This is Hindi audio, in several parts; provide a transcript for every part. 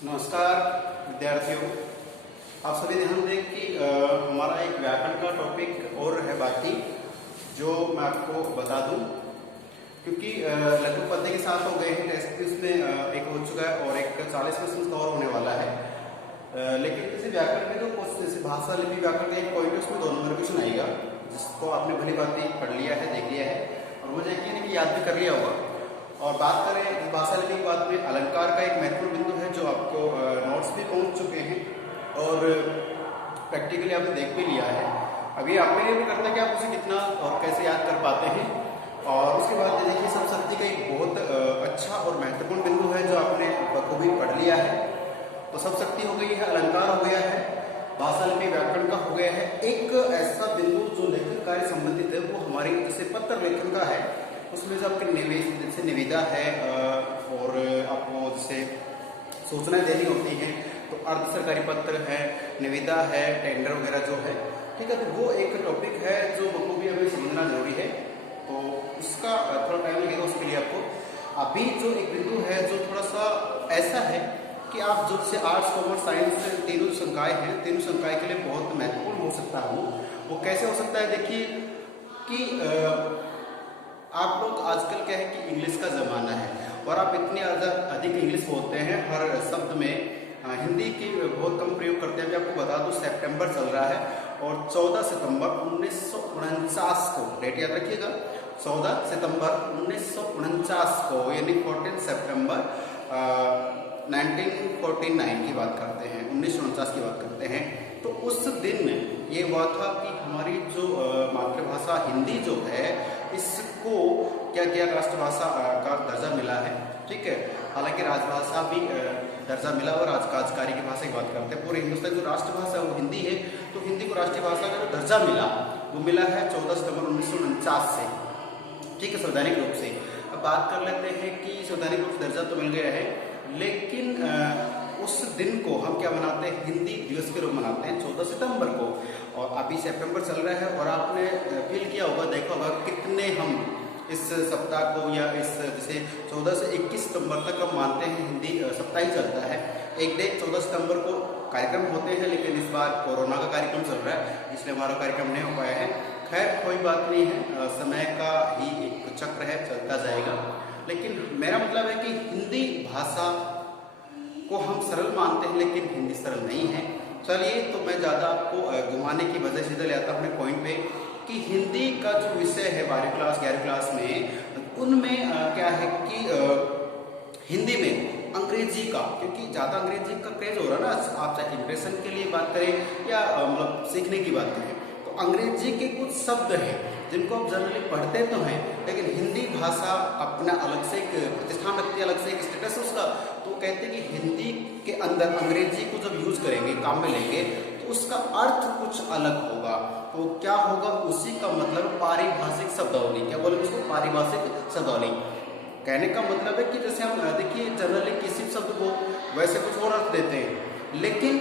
नमस्कार विद्यार्थियों, आप सभी ध्यान दें कि हमारा एक व्याकरण का टॉपिक और है बाकी, जो मैं आपको बता दूं, क्योंकि लगभग पद्य के साथ हो गए हैं टेस्ट भी उसमें एक हो चुका है और एक 40% कवर होने वाला है। लेकिन किसी व्याकरण में तो कुछ जैसे भाषा लिपि व्याकरण का एक पॉइंट है, उसमें 2 नंबर की सुनाएगा, जिसको आपने भली बात पढ़ लिया है, देख लिया है और मुझे यकीन है कि याद भी कर लिया होगा। और बात करें इस भाषा लिपि की बात में, अलंकार का एक महत्वपूर्ण बिंदु है जो आपको नोट्स भी पहुंच चुके हैं और प्रैक्टिकली आपने देख भी लिया है। अभी आप पे निर्भर करता है कि आप उसे कितना और कैसे याद कर पाते हैं। और उसके बाद देखिए, सब शक्ति का एक बहुत अच्छा और महत्वपूर्ण बिंदु है जो आपने बखूबी पढ़ लिया है। तो सब शक्ति हो गई है, अलंकार हो गया है, भाषा लिपि व्याकरण का हो गया है। एक ऐसा बिंदु जो लेखन कार्य संबंधित है, वो हमारी जैसे पत्र लेखन का है, उसमें जो आपके जैसे निविदा है और आपको जैसे सूचनाएं देनी होती हैं, तो अर्ध सरकारी पत्र है, निविदा है, टेंडर वगैरह जो है, ठीक है। तो वो एक टॉपिक है जो बखूबी हमें समझना जरूरी है। तो उसका थोड़ा टाइम लगेगा उसके लिए आपको। अभी जो एक बिंदु है जो थोड़ा सा ऐसा है कि आप जो से आर्ट्स कॉमर्स साइंस तीनों संकाय हैं, तीनों संकाय के लिए बहुत महत्वपूर्ण हो सकता है। वो कैसे हो सकता है, देखिए कि आप लोग आजकल क्या है कि इंग्लिश का ज़माना है और आप इतनी अधिक इंग्लिश बोलते हैं हर शब्द में, हिंदी की बहुत कम प्रयोग करते हैं। अभी आपको बता दूं, सितंबर चल रहा है और 14 सितंबर 1949 को, डेट याद रखिएगा, 14 सितंबर 1949 को, यानी 14 सितंबर 1949 की बात करते हैं, 1949 की बात करते हैं। तो उस दिन ये हुआ था कि हमारी जो मातृभाषा हिंदी जो है, इसको क्या किया, राष्ट्रभाषा का दर्जा मिला है, ठीक है। हालांकि राजभाषा भी दर्जा मिला और राजकाजकारी की भाषा की बात करते हैं। पूरे हिंदुस्तान जो राष्ट्रभाषा है वो हिंदी है, तो हिंदी को राष्ट्रीय भाषा का जो दर्जा मिला वो मिला है 14 सितंबर 1949 से, ठीक है, संवैधानिक रूप से। अब बात कर लेते हैं कि संवैधानिक रूप से दर्जा तो मिल गया है, लेकिन उस दिन को हम क्या मनाते हैं, हिंदी दिवस के रूप मनाते हैं 14 सितंबर को। और अभी सितंबर चल रहा है और आपने फील किया होगा, देखा होगा कितने हम इस सप्ताह को या इस जैसे 14 से 21 सितंबर तक हम मानते हैं हिंदी सप्ताह ही चलता है। एक डे 14 सितंबर को कार्यक्रम होते हैं, लेकिन इस बार कोरोना का कार्यक्रम चल रहा है, इसलिए हमारा कार्यक्रम नहीं हो पाया है। खैर कोई बात नहीं है, समय का ही एक चक्र है, चलता जाएगा। लेकिन मेरा मतलब है कि हिंदी भाषा को हम सरल मानते हैं, लेकिन हिंदी सरल नहीं है। चलिए, तो मैं ज़्यादा आपको घुमाने की वजह सीधे ले आता हूँ अपने पॉइंट पे कि हिंदी का जो विषय है 12वीं क्लास 11वीं क्लास में, उनमें क्या है कि हिंदी में अंग्रेजी का, क्योंकि ज़्यादा अंग्रेजी का क्रेज हो रहा है ना, आप चाहे इंप्रेशन के लिए बात करें या मतलब सीखने की बात करें, तो अंग्रेजी के कुछ शब्द हैं जिनको आप जनरली पढ़ते तो हैं, लेकिन हिंदी भाषा अपना अलग से एक प्रतिष्ठान रखती है, अलग से एक स्टेटस है उसका। तो कहते हैं कि हिंदी के अंदर अंग्रेजी को जब यूज करेंगे, काम में लेंगे, तो उसका अर्थ कुछ अलग होगा। तो क्या होगा, उसी का मतलब पारिभाषिक शब्दावली, क्या बोले उसको, पारिभाषिक शब्दावली। कहने का मतलब है कि जैसे हम देखिए जनरली किसी शब्द को वैसे कुछ और अर्थ देते हैं, लेकिन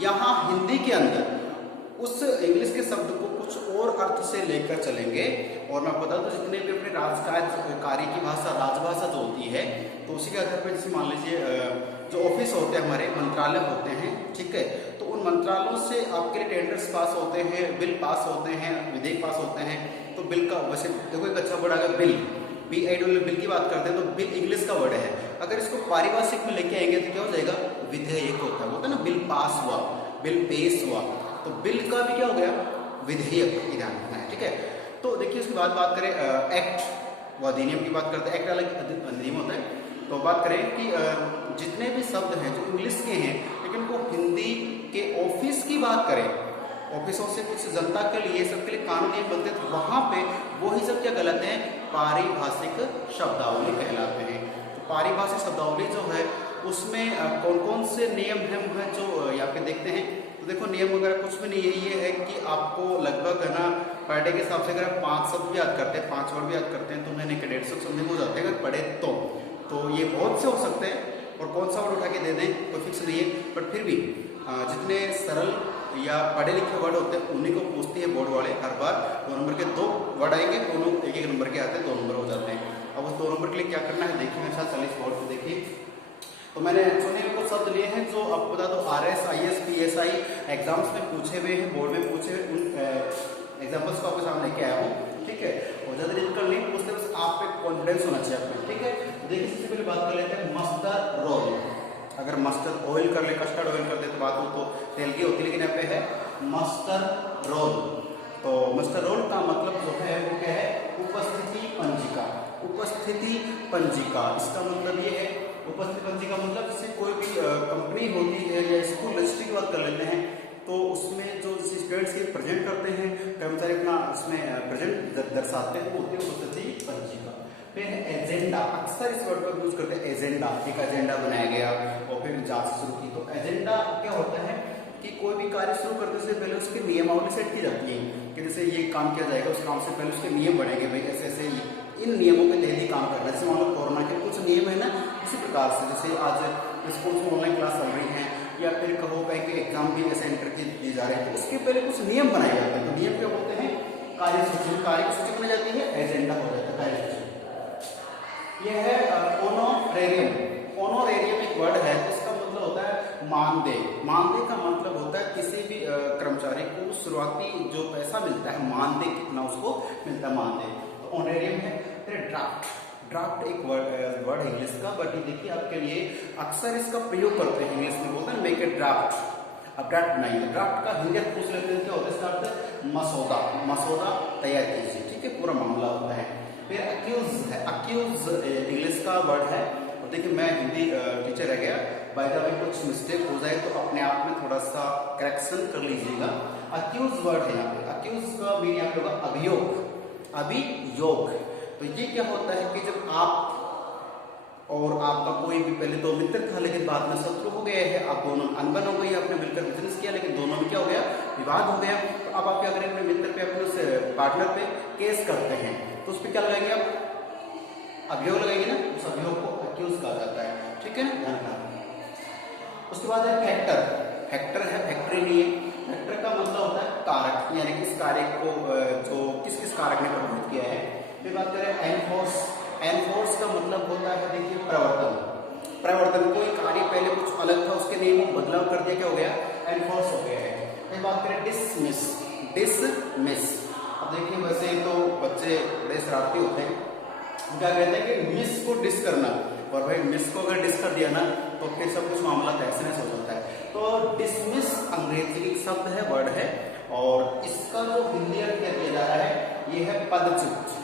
यहाँ हिंदी के अंदर उस इंग्लिश के शब्द को कुछ और अर्थ से लेकर चलेंगे। और मैं बता दूं, जितने भी अपने राजकार्य की भाषा, राजभाषा जो होती है, तो उसी के आधार पर जैसे मान लीजिए जो ऑफिस होते हैं हमारे, मंत्रालय होते हैं, ठीक है, तो उन मंत्रालयों से आपके लिए टेंडर्स पास होते हैं, बिल पास होते हैं, विधेयक पास होते हैं। तो बिल का वैसे देखो एक अच्छा वर्ड, अगर बिल बिल की बात करते हैं तो बिल इंग्लिश का वर्ड है, अगर इसको पारिभाषिक में लेके आएंगे तो क्या हो जाएगा, विधेयक होता है ना, बिल पास हुआ, बिल पेश हुआ, तो बिल का भी क्या हो गया, विधेयक, ध्यान रखना है, ठीक है। तो देखिए उसकी बात करें एक्ट व अधिनियम की बात करते हैं, एक्ट अलग अधिनियम होता है। तो बात करें कि जितने भी शब्द हैं जो इंग्लिश के हैं, लेकिन वो हिंदी के ऑफिस की बात करें, ऑफिसों से कुछ जनता के लिए, सबके लिए कानून नियम बनते, तो वहां पे वही सब क्या कहलाते हैं, पारिभाषिक शब्दावली कहलाते हैं। तो पारिभाषिक शब्दावली जो है उसमें कौन कौन से नियम हैं जो यहाँ पे देखते हैं। तो देखो नियम वगैरह कुछ भी नहीं है, ये है कि आपको लगभग है ना पर डे के हिसाब से अगर आप 5 शब्द भी याद करते हैं, 5 वर्ड भी याद करते हैं, तो मैंने 150 समथिंग हो जाते हैं अगर पढ़े तो ये बहुत से हो सकते हैं। और कौन सा वर्ड उठा के दे दें कोई फिक्स नहीं है, बट फिर भी जितने सरल या पढ़े लिखे वर्ड होते हैं उन्हीं को पूछती है बोर्ड वाले हर बार। 2 नंबर के 2 वर्ड आएंगे, दोनों एक नंबर के आते हैं, 2 नंबर हो जाते हैं। अब उस 2 नंबर के लिए क्या करना है देखिए मेरे साथ, 40 बोर्ड को देखिए। तो मैंने चुने हुए कुछ शब्द लिए हैं जो आपको बता दो RS, IS, PSI एग्जाम्स में पूछे हुए हैं, बोर्ड में पूछे हुए उन एग्जाम्पल्स को आपके सामने लेके आया हूँ, ठीक है। और ज्यादा डिफिकल्ट नहीं पूछते, बस आप पे कॉन्फिडेंस होना चाहिए आपको, ठीक है। देखिए सबसे पहले बात कर लेते हैं मस्टर्ड रोल। अगर मस्टर्ड ऑयल कर ले, कस्टर्ड ऑयल कर ले तो बात हो तो तेल की होती है, लेकिन यहाँ पे है मस्टर्ड रोल। तो मस्टर्ड रोल का मतलब जो है वो क्या है, उपस्थिति पंजिका। उपस्थिति पंजिका इसका मतलब ये है, उपस्थिति पंजिका मतलब जैसे कोई भी कंपनी होती है या स्कूल रजिस्ट्री की बात कर लेते हैं, तो उसमें जो स्टूडेंट्स के प्रेजेंट करते हैं, कर्मचारी अपना उसमें प्रेजेंट दर्शाते हैं, वो होती है उपस्थिति पंजिका। फिर एजेंडा, अक्सर इस वर्ड को यूज करते हैं, एजेंडा, एक एजेंडा बनाया गया और फिर जांच शुरू की। तो एजेंडा क्या होता है कि कोई भी कार्य शुरू करने से पहले उसकी नियमावली सेट की जाती है कि जैसे ये काम किया जाएगा, उस काम से पहले उसके नियम बनेंगे, भाई ऐसे ऐसे इन नियमों के तहत ही काम करना है। जैसे मान लो कोरोना के कुछ नियम है ना, इसी प्रकार से जैसे आज स्कूल में ऑनलाइन क्लास चल रही है या फिर कहो कहीं के एग्जाम भी सेंटर के दिए जा रहे हैं, तो उसके पहले कुछ नियम बनाए जाते हैं। तो नियम क्या होते हैं, कार्यसूची, कार्य सूची बनाई जाती है, एजेंडा हो जाता है कार्यसूची। यह है ऑनोरेरियम। ऑनोरेरियम एक वर्ड है, इसका मतलब होता है मानदेय। मानदेय का मतलब होता है किसी भी कर्मचारी को शुरुआती जो पैसा मिलता है, मानदेय कितना उसको मिलता है, मानदेय। तो ऑनरेरियम है। फिर ड्राफ्ट, ड्राफ्ट एक वर्ड है इंग्लिश का, बट ये देखिए आपके लिए अक्सर इसका प्रयोग करते हैं, इंग्लिश में बोलते हैं मेक ए ड्राफ्ट। अब ड्राफ्ट बनाइए, ड्राफ्ट का हिंदी पूछ लेते हैं क्या होता है, इसका अर्थ मसौदा, मसौदा तैयार कीजिए, ठीक है, पूरा मामला होता है। फिर अक्यूज है, अक्यूज इंग्लिश का वर्ड है। और देखिए मैं हिंदी टीचर रह गया, बाय द वे कुछ मिस्टेक हो जाए तो अपने आप में थोड़ा सा करेक्शन कर लीजिएगा। अक्यूज वर्ड है यहाँ पे, अक्यूज का मीनिंग यहाँ पे होगा अभियोग, अभियोग। तो ये क्या होता है कि जब आप और आपका कोई भी पहले तो मित्र था लेकिन बाद में शत्रु हो गए हैं, आप दोनों अनबन हो गई, आपने मिलकर बिजनेस किया लेकिन दोनों में क्या हो गया, विवाद हो गया। तो अब आप क्या करें, अपने मित्र पे, अपने उस पार्टनर पे केस करते हैं, तो उस पर क्या लगाएंगे आप, अभियोग लगाएंगे ना, उस अभियोग को अक्यूज कहा जाता है, ठीक है ना, ध्यान रखना। उसके बाद है फैक्टर। फैक्टर है, फैक्टरी नहीं है। फैक्टर का मतलब होता है कारक, यानी किस कार्य को जो किस किस कारक ने प्रभावित किया है। फिर बात करें एनफोर्स। एनफोर्स का मतलब होता है देखिए प्रवर्तन। प्रवर्तन, कोई कार्य पहले कुछ अलग था, उसके नियमों में बदलाव कर दिया, क्या हो गया, एनफोर्स हो गया है। फिर बात करें डिसमिस। डिसमिस, अब देखिए वैसे तो बच्चे बड़े शरारती होते हैं, क्या कहते हैं कि मिस को डिस करना, और भाई मिस को अगर डिस कर दिया ना तो फिर सब कुछ मामला तहस नहस हो जाता है। तो डिसमिस अंग्रेजी शब्द है, वर्ड है, और इसका जो हिंदी अर्थ क्या दिया जा रहा है, ये है पदच्युत।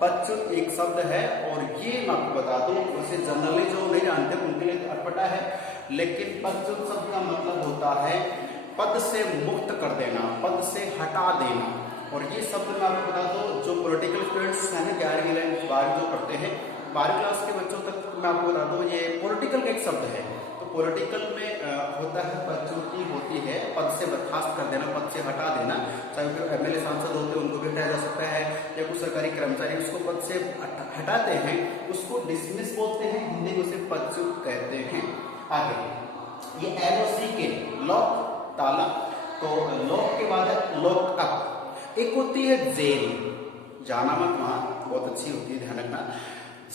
पदच्युत एक शब्द है, और ये मैं आपको बता दूं, वैसे जनरली जो नहीं जानते उनके लिए अटपटा है, लेकिन पदच्युत शब्द का मतलब होता है पद से मुक्त कर देना, पद से हटा देना। और ये शब्द मैं आपको बता दूं, जो पॉलिटिकल स्टूडेंट्स हैं ना, 11वीं 12वीं जो पढ़ते हैं, 12वीं क्लास के बच्चों तक मैं आपको बता दूं, ये पॉलिटिकल का एक शब्द है। तो पॉलिटिकल में होता है पदच्युति होती है, पद से बर्खास्त कर देना, पद से हटा देना। चाहे वो एमएलए सांसद होते हैं उनको भी हटाया जा सकता है, या कुछ सरकारी कर्मचारी उसको पद से हटाते हैं, उसको डिसमिस बोलते हैं, हिंदी में उसे पदच्युत कहते हैं। आगे ये LOC के लॉक, ताला, तो लॉक के बाद है लॉक अप। एक होती है जेल, जाना मत वहां, बहुत अच्छी होती है, ध्यान रखना।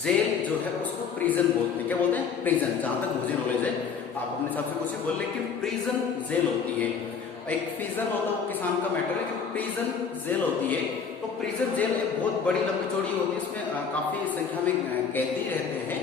जेल जो है उसको प्रिजन बोलते हैं, क्या बोलते हैं, प्रिजन। जहां तक मुझे नॉलेज है, आप अपने हिसाब से कुछ बोल, लेकिन प्रिजन जेल होती है। एक प्रिजन होता है वो किसान का मैटर है, लेकिन प्रिजन जेल होती है। तो प्रिजन जेल एक बहुत बड़ी लंबी चौड़ी होती है, इसमें काफी संख्या में कैदी रहते हैं,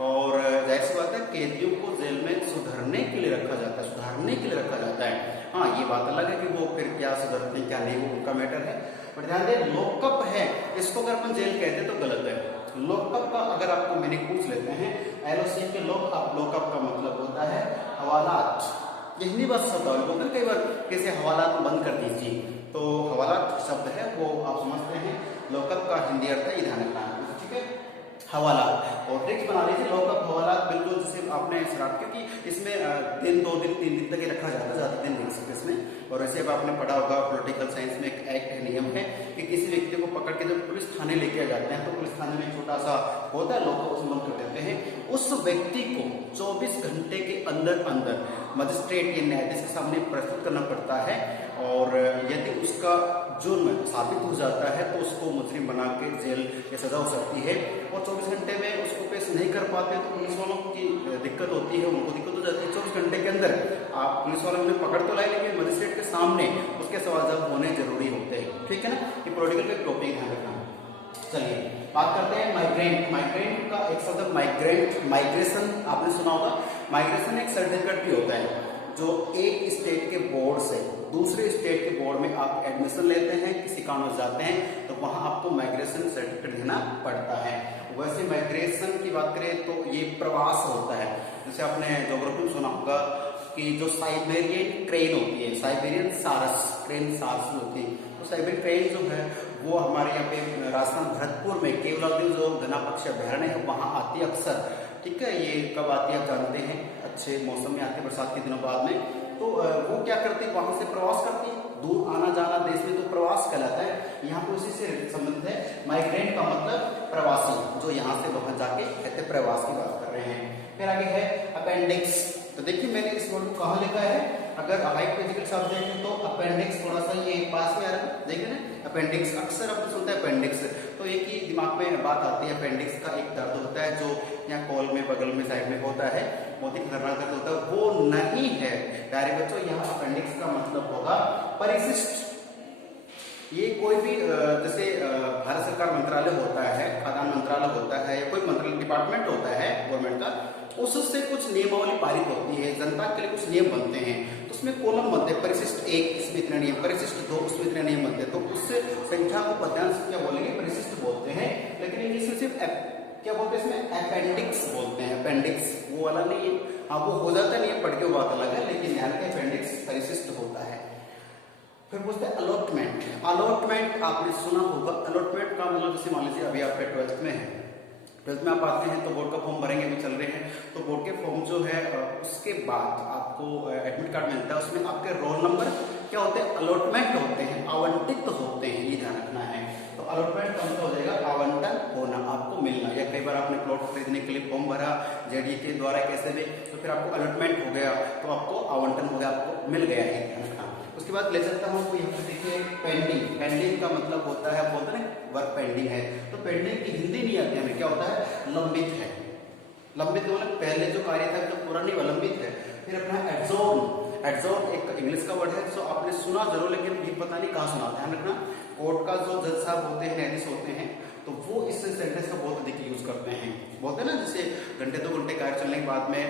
और जाहिर सी बात है कैदियों को जेल में सुधरने के लिए रखा जाता है, सुधारने के लिए रखा जाता है। हाँ, ये बात अलग है कि वो फिर क्या सुधरते क्या नहीं, वो उनका मैटर है। पर ध्यान दें, लॉकअप है, इसको अगर अपन जेल कहते तो गलत है। लॉकअप का अगर आपको मीनिंग पूछ लेते हैं, LOC के लॉकअप, लॉकअप का मतलब होता है हवालात। ये हिंदी बात शब्द बोलते हैं कई बार, कैसे हवालात बंद कर दीजिए, तो हवालात शब्द है वो आप समझते हैं। लॉकअप का हिंदी अर्थ है, ध्यान रखना, ठीक है, हवालात। और ट्रिक्स बना लीजिए, लॉकअप हवालात बिल्कुल जैसे आपने शराब, क्योंकि इसमें दिन 2 दिन 3 दिन तक ये रखा जाता है, ज्यादा दिन नहीं सकते इसमें। और वैसे अब आपने पढ़ा होगा पॉलिटिकल साइंस में एक एक्ट है, नियम है कि किसी व्यक्ति को पकड़ के जब पुलिस थाने लेके जाते हैं, तो पुलिस थाने में छोटा सा होता है, लोग उसमें बंद कर देते हैं। उस व्यक्ति को 24 घंटे के अंदर अंदर मजिस्ट्रेट या न्यायाधीश के सामने प्रस्तुत करना पड़ता है, और यदि उसका जुर्म साबित हो जाता है तो उसको मुजरिम बना के जेल या सजा हो सकती है। और 24 घंटे में उसको पेश नहीं कर पाते तो पुलिस वालों की दिक्कत होती है, उनको दिक्कत हो जाती है। 24 घंटे के अंदर आप पुलिस वालों ने पकड़ तो लाए, लेकिन मजिस्ट्रेट के सामने उसके सवाल जवाब होने जरूरी होते हैं, ठीक है ना। ये पॉलिटिकल का टॉपिक ध्यान रखना। चलिए बात करते हैं माइग्रेंट। माइग्रेंट का एक शब्द माइग्रेंट, माइग्रेशन आपने सुना होगा। माइग्रेशन एक सर्टिफिकेट भी होता है जो एक स्टेट के बोर्ड से दूसरे स्टेट के बोर्ड में आप एडमिशन लेते हैं, किसी कारण में जाते हैं तो वहां आपको माइग्रेशन सर्टिफिकेट देना पड़ता है। वैसे माइग्रेशन की बात करें तो ये प्रवास होता है। जैसे आपने ज्योग्राफी में सुना होगा कि जो साइबेरियन क्रेन होती है, साइबेरियन सारस, क्रेन सारस होती है, तो साइबेरियन क्रेन जो है वो हमारे यहाँ पे राजस्थान भरतपुर में केवलादेव जो घना पक्षी अभ्यारण्य है वहां आती है अक्सर, ठीक है। ये कब आती है आप जानते हैं, अच्छे मौसम में आती है, बरसात के दिनों बाद में। तो वो क्या करती है, वहां से प्रवास करती है, दूर आना जाना देश में तो प्रवास कहलाता है। यहाँ पे उसी से संबंधित है। माइग्रेंट का मतलब प्रवासी, जो यहाँ से वहां जाके कहते प्रवास की बात कर रहे हैं। फिर आगे है अपेंडिक्स। तो देखिए मैंने इस वर्ड को कहाँ लिखा है, अगर हाइपोथेटिकल शब्द देखें तो अपेंडिक्स थोड़ा सा ये पास में आ रहा है, देखिए ना अपेंडिक्स, अक्सर आपने सुनता है अपेंडिक्स, तो एक ही दिमाग में बात आती है। अपेंडिक्स का एक दर्द होता है जो यहाँ कॉल में बगल में साइड में होता है, बहुत ही खतरनाक दर्द होता है, वो नहीं है प्यारे बच्चों। यहाँ अपेंडिक्स का मतलब होगा परिशिष्ट। ये कोई भी जैसे भारत सरकार मंत्रालय होता है, खाद्यान्न मंत्रालय होता है, या कोई मंत्रालय डिपार्टमेंट होता है गवर्नमेंट का, उससे कुछ नियमावली पारित होती है, जनता के लिए कुछ नियम बनते हैं, तो उसमें कॉलम बनते हैं, परिशिष्ट 1 इसमें इतने नियम, परिशिष्ट 2 उसमें इतने नियम बनते हैं। तो उससे संख्या को पदांश क्या बोलेंगे, परिशिष्ट बोलते हैं। लेकिन इंग्लिश में सिर्फ क्या बोलते हैं, इसमें अपेंडिक्स बोलते हैं। अपेंडिक्स वो वाला नहीं है, हाँ वो हो जाता नहीं है, पढ़ के बात अलग है, लेकिन ध्यान के अपेंडिक्स परिशिष्ट होता है। फिर पूछते हैं अलॉटमेंट। अलॉटमेंट आपने सुना होगा। अलॉटमेंट का मतलब जैसे मान लीजिए अभी आपके 12th में है, 12th में आप आते हैं तो बोर्ड का फॉर्म भरेंगे, अभी चल रहे हैं, तो बोर्ड के फॉर्म जो है उसके बाद आपको एडमिट कार्ड मिलता है, उसमें आपके रोल नंबर क्या होते हैं, अलॉटमेंट होते हैं, आवंटित होते हैं, ये ध्यान रखना है। तो अलॉटमेंट का मतलब हो जाएगा आवंटन होना, आपको मिलना। या कई बार आपने प्लॉट खरीदने के लिए फॉर्म भरा जेडीए के द्वारा कैसे भी, तो फिर आपको अलॉटमेंट हो गया, तो आपको आवंटन हो गया, आपको मिल गया है, ध्यान रखना। उसके बाद ले चलता हूँ, तो यहाँ पे देखिए पेंडिंग। पेंडिंग का मतलब होता है, बोलते हैं वर्क पेंडिंग है, तो पेंडिंग की हिंदी नहीं आती हमें, क्या होता है, लंबित है। लंबित मतलब पहले जो कार्य था तो पूरा नहीं हुआ, लंबित है। फिर अपना एड्जॉर्न। एड्जॉर्न एक इंग्लिश का वर्ड है, जो आपने सुना जरूर, लेकिन ये पता नहीं कहाँ सुना, ध्यान रखना। कोर्ट का जो जज साहब होते हैं, न्यायाधीश होते हैं, तो वो इस सेंटेंस का बहुत अधिक यूज करते हैं। बोलते हैं ना, जैसे घंटे 2 घंटे कार्य चलने के बाद में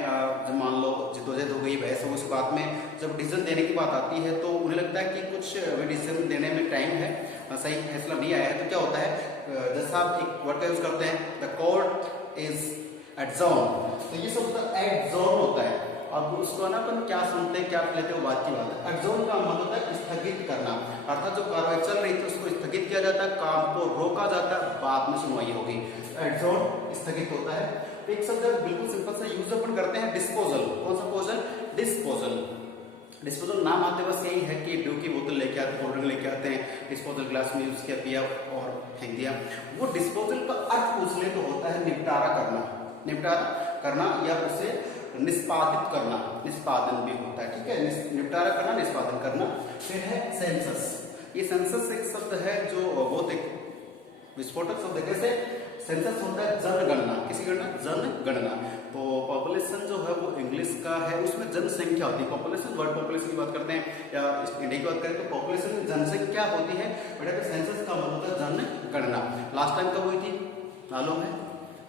जब मान लो जिद्दोजहद हो गई, बहस हो गई, उसके बाद में जब डिसीजन देने की बात आती है तो उन्हें लगता है कि कुछ डिसीजन देने में टाइम है, सही फैसला नहीं आया है, तो क्या होता है, जज साहब एक वर्ड का यूज करते हैं, द कोर्ट इज एड्जॉर्न। तो ये सब एड्जॉर्न होता है। अब उसको ना अपन क्या सुनते हैं, क्या लेते हैं, वो बात की बात है। एड्जॉर्न का मतलब होता है स्थगित करना, अर्थात जो कार्रवाई चल रही थी उसको स्थगित किया जाता है, काम को रोका जाता है, बाद में सुनवाई होगी। एड्जॉर्न स्थगित होता है। एक शब्द बिल्कुल सिंपल सा यूज अपन करते हैं, डिस्पोजल। कौन सा पोजल, डिस्पोजल। डिस्पोजल नाम आते बस यही है कि ड्यू की बोतल लेके आते, कोल्ड ड्रिंक लेके आते हैं, डिस्पोजल ग्लास में यूज किया, पिया और फेंक दिया। वो डिस्पोजल का अर्थ पूछ ले तो होता है निपटारा करना, निपटारा करना, या उसे निष्पादित करना, निष्पादन भी होता है, ठीक है, निपटारा करना, निष्पादन करना। फिर है सेंसस। ये सेंसस एक शब्द है जो बहुत एक विस्फोटक शब्द है। कैसे, सेंसस होता है जनगणना, किसी गणना, जनगणना। तो पॉपुलेशन जो है वो इंग्लिश का है, उसमें जनसंख्या होती है। पॉपुलेशन, वर्ड पॉपुलेशन की बात करते हैं या इंडिया की बात करें तो पॉपुलेशन में जनसंख्या होती है, बेटा सेंसस का मतलब होता है जनगणना। लास्ट टाइम कब हुई थी मालूम है,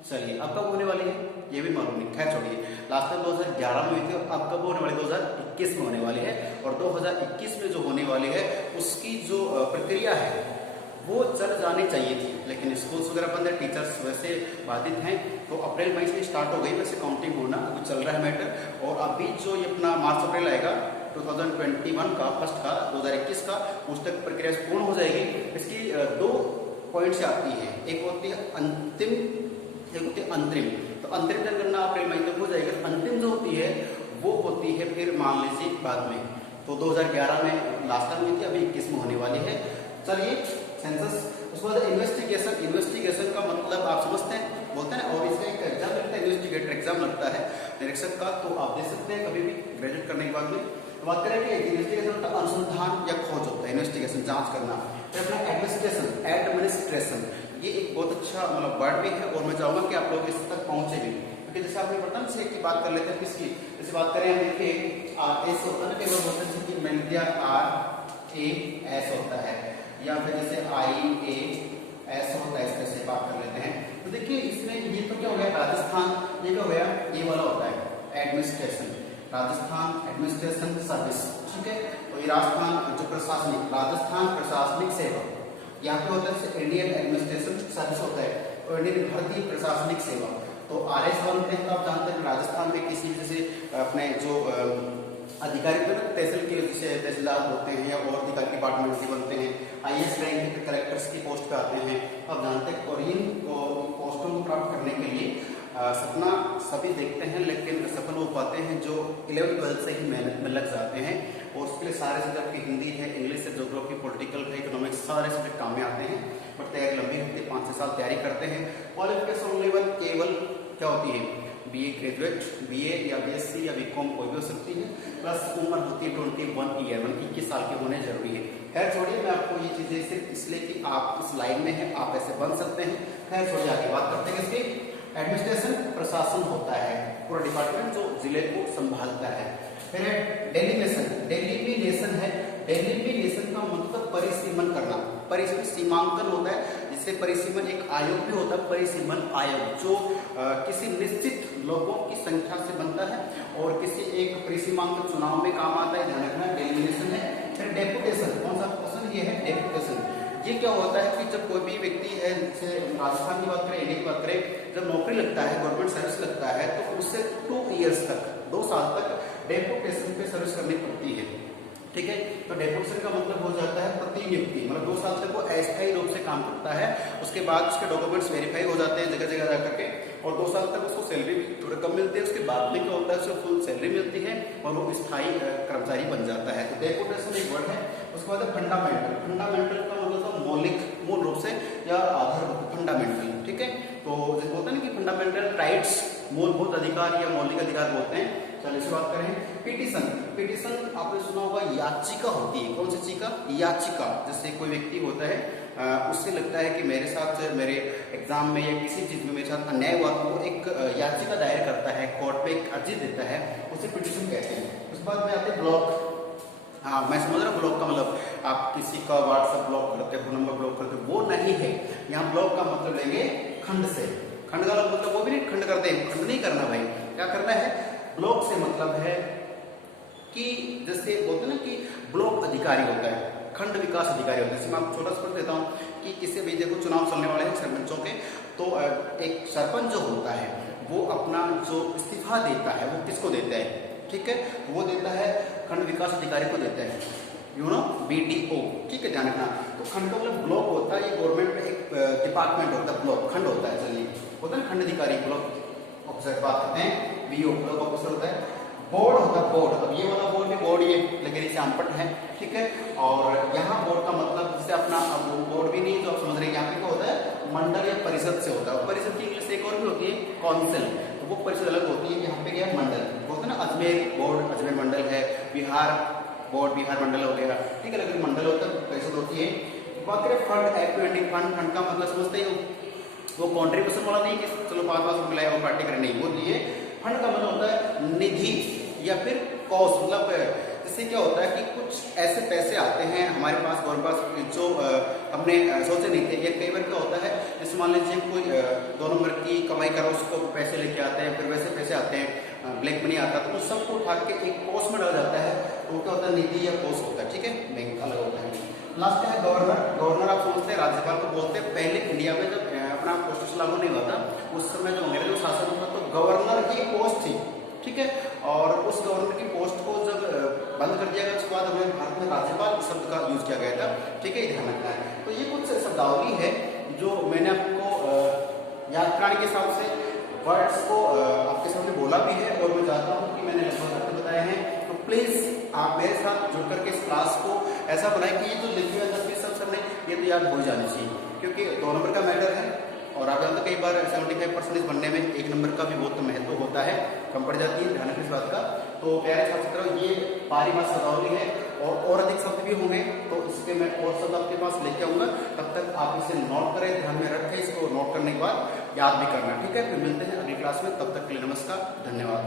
चलिए अब कब होने वाली है ये भी मालूम नहीं, खैर छोड़िए। लास्ट टाइम 2011 में हुई थी, अब कब होने वाली, 2021 में होने वाली है। और 2021 में जो होने वाली है उसकी जो प्रक्रिया है वो चल जानी चाहिए थी, लेकिन स्कूल्स वगैरह बंद है, टीचर्स वैसे बाधित हैं, तो अप्रैल मई से स्टार्ट हो गई वैसे काउंटिंग होना, अभी चल रहा है मैटर। और अभी जो ये अपना मार्च अप्रैल आएगा 2021 का, फर्स्ट का, 2021 का, उस तक प्रक्रिया पूर्ण हो जाएगी। इसकी 2 पॉइंट से आती है, एक होती है अंतिम, एक होती है अंतरिम। तो अंतरिम जनगणना अप्रैल मई तक हो जाएगी, अंतिम जो होती है वो होती है फिर मान लीजिए बाद में। तो 2011 में लास्ट टाइम हुई थी, अभी 21 में होने वाली है। चलिए सेंसस। उसके बाद इन्वेस्टिगेशन। इन्वेस्टिगेशन का मतलब आप समझते हैं, बोलते हैं ना, और इसका एक एग्जाम लगता है, इन्वेस्टिगेटर एग्जाम लगता है निरीक्षक का, तो आप दे सकते हैं कभी भी ग्रेजुएट करने के बाद में। बात करें कि इन्वेस्टिगेशन मतलब अनुसंधान या खोज होता है, इन्वेस्टिगेशन जांच करना। फिर अपना एडमिनिस्ट्रेशन, एडमिनिस्ट्रेशन ये एक बहुत अच्छा मतलब वर्ड भी है और मैं चाहूंगा कि आप लोग इस तक पहुंचे भी, क्योंकि जैसे आपने पता ना की बात कर लेते हैं किसकी, जैसे बात करें हम देखिए एस होता है ना, कई बार बोलते हैं कि मैंने दिया RAS होता है, या फिर जैसे IAS होता है, इस तरह से बात कर लेते हैं। तो देखिए इसमें ये तो क्या हो गया राजस्थान, ये क्या हो गया ये वाला होता है एडमिनिस्ट्रेशन, राजस्थान एडमिनिस्ट्रेशन सर्विस, ठीक है। तो ये राजस्थान जो प्रशासनिक, राजस्थान प्रशासनिक सेवा, यहाँ पे होता है इंडियन एडमिनिस्ट्रेशन सर्विस होता है, और इंडियन भारतीय प्रशासनिक सेवा। तो RS बनते हैं तो आप जानते हैं राजस्थान में किसी जैसे अपने जो अधिकारी तो तहसील के जैसे तहसीलदार होते हैं या और अधिकारी डिपार्टमेंट के बनते हैं, IAS रैंक के कलेक्टर्स की पोस्ट पे आते हैं, आप जानते हैं। और इन पोस्टों को प्राप्त करने के लिए सपना सभी देखते हैं, लेकिन सफल हो पाते हैं जो 11th-12th से ही मेहनत में लग जाते हैं। और उसके लिए सारे सब्जेक्ट आपकी हिंदी है, इंग्लिश है, ज्योग्राफी, पॉलिटिकल है, इकोनॉमिक्स, सारे सब्जेक्ट काम में आते हैं। बट तैयारी लंबी होती है, 5-6 साल तैयारी करते हैं। क्वालिफिकेशन लेवल केवल क्या होती है BA ग्रेजुएट, BA या BSc या BCom कोई भी हो सकती है, प्लस उम्र होती है 21 ईयर, 21 साल के होने जरूरी है। खैर छोड़िए, मैं आपको ये चीजें सिर्फ इसलिए कि आप इस लाइन में हैं, आप ऐसे बन सकते हैं। खैर छोड़िए, आगे बात करते हैं इसकी। एडमिनिस्ट्रेशन प्रशासन होता है, पूरा डिपार्टमेंट जो जिले को संभालता है। फिर डेलिमिनेशन, डेलिमिनेशन है, डेलिमिनेशन का मतलब परिसीमन करना, परिसीमन सीमांकन होता है, जिससे परिसीमन एक आयोग भी होता है, परिसीमन आयोग जो किसी निश्चित लोगों की संख्या से बनता है और किसी एक परिसीमांकन चुनाव में काम आता है, ध्यान रखना डेलिमिनेशन है। फिर डेपुटेशन, कौन सा क्वेश्चन ये है डेपुटेशन, ये क्या होता है कि जब कोई भी व्यक्ति है, जैसे राजस्थान की बात करें, इंडिया की बात करें, जब नौकरी लगता है, गवर्नमेंट सर्विस लगता है, तो उससे 2 ईयर्स तक, 2 साल तक डेपुटेशन पे सर्विस करनी पड़ती है, ठीक है। तो डेपुटेशन का मतलब हो जाता है प्रतिनियुक्ति, मतलब 2 साल तक वो अस्थायी रूप से काम करता है, उसके बाद उसके डॉक्यूमेंट्स वेरीफाई हो जाते हैं जगह जगह जाकर के, और 2 साल तक उसको सैलरी भी थोड़ा कम मिलती है, उसके बाद में क्या होता है उसको फुल सैलरी मिलती है और वो स्थायी कर्मचारी बन जाता है। तो डेपुटेशन एक वर्ड है। उसके बाद फंडामेंटल, फंडामेंटल का मतलब मौलिक, मूल रूप से या आधारभूत, फंडामेंटल, ठीक है। तो जैसे बोलते हैं ना कि फंडामेंटल राइट्स, मूलभूत अधिकार या मौलिक अधिकार बोलते हैं। चलिए इसे बात करें। पिटीशन, पिटीशन आपने सुना होगा याचिका होती है, कौन सी चिका, याचिका। जैसे कोई व्यक्ति होता है, उससे लगता है कि मेरे साथ मेरे एग्जाम में या किसी चीज में मेरे साथ अन्याय हुआ, तो वो एक याचिका दायर करता है, कोर्ट में एक अर्जी देता है, उसे पिटीशन कहते हैं। उसके बाद में आते हैं ब्लॉक। हाँ, मैं समझ रहा हूँ ब्लॉक का मतलब आप किसी का व्हाट्सएप ब्लॉक करते हो, नंबर ब्लॉक करते हो, वो नहीं है। यहाँ ब्लॉक का मतलब लेंगे खंड से। खंड का मतलब वो भी नहीं खंड करते हैं, खंड नहीं करना भाई, क्या करना है, ब्लॉक से मतलब है कि जैसे बोलते हैं ना कि ब्लॉक अधिकारी होता है, खंड विकास अधिकारी होता है। जैसे मैं आपको छोटा सा देता हूँ कि किसी भी देखो चुनाव चलने वाले हैं सरपंचों के, तो एक सरपंच जो होता है वो अपना जो इस्तीफा देता है वो किसको देता है, ठीक है, वो देता है खंड विकास अधिकारी को देता है, BDO, ठीक है, ध्यान रखना। तो खंड का मतलब ब्लॉक होता है, ये गवर्नमेंट में एक डिपार्टमेंट होता है, ब्लॉक खंड होता है। चलिए होता है खंड अधिकारी, ब्लॉक ऑफिसर बात करते हैं, BO ब्लॉक ऑफिसर होता है। बोर्ड होता है, बोर्ड, अब ये वाला बोर्ड भी बोर्ड ये लेकिन इसे अनपढ़ है, ठीक है। और यहाँ बोर्ड का मतलब जैसे अपना, अब बोर्ड भी नहीं जो आप समझ रहे हैं, यहाँ पे क्या होता है मंडल या परिषद से होता है। परिषद की इंग्लिश एक और भी होती है काउंसिल, तो वो परिषद अलग होती है। यहाँ पे क्या है मंडल होता है ना, अजमेर बोर्ड, अजमेर मंडल है, बिहार बोर्ड, बिहार मंडल हो गया, ठीक है, लेकिन मंडल होता है, परिषद होती है। बात करें फंड, एक्टिवेटिंग फंड, फंड का मतलब समझते हो, वो कॉन्ट्रीब्यूशन वाला नहीं कि चलो 5 मिलाया वो पार्टी करें, नहीं, वो दिए। फंड का मतलब होता है निधि या फिर कॉस्ट, मतलब इससे क्या होता है कि कुछ ऐसे पैसे आते हैं हमारे पास, गवर्नमेंट पास, जो हमने सोचे नहीं थे। ये कई बार क्या होता है, जैसे मान लीजिए कोई 2 नंबर की कमाई करो, उसको पैसे लेके आते हैं, फिर वैसे पैसे आते हैं, ब्लैक मनी आता है, तो उस सबको उठा के एक कोस्ट में डाला जाता है, तो वो क्या होता है निधि या कोस्ट होता है, ठीक है, बैंक अलग होता है। लास्ट है गवर्नर। गवर्नर आप समझते हैं राज्यपाल को बोलते हैं। पहले इंडिया में जब अपना कॉन्स्टिट्यूशन लागू नहीं हुआ था, उस समय जब अंग्रेजों का शासन हुआ तो गवर्नर की पोस्ट थी, ठीक है, और उस गवर्नर की पोस्ट को जब बंद कर दिया गया, उसके बाद हमें भारत में राज्यपाल शब्द का यूज किया गया था, ठीक है, ध्यान रखना है। तो ये कुछ शब्दावली है जो मैंने आपको याद कराने के हिसाब से वर्ड्स को आपके सामने बोला भी है, और मैं चाहता हूँ कि मैंने लगभग बताए हैं। तो प्लीज आप मेरे साथ जुड़ करके इस क्लास को ऐसा बनाए कि ये जो लिखे हुए 10-20 शब्द हमने, ये तो याद हो जाने चाहिए, क्योंकि 2 नंबर का मैटर है, और आप जानते कई बार 75% बनने में 1 नंबर का भी बहुत महत्व होता है, कम पड़ जाती है, ध्यान रखिए इस बात का। तो प्यारे छात्र, ये पारिभाषिक शब्दावली है, और अधिक शब्द भी होंगे, तो इसके मैं और शब्द आपके पास लेके आऊंगा। तब तक आप इसे नोट करें, ध्यान में रखें, इसको नोट करने के बाद याद भी करना, ठीक है। फिर मिलते हैं अगली क्लास में, तब तक के लिए नमस्कार, धन्यवाद।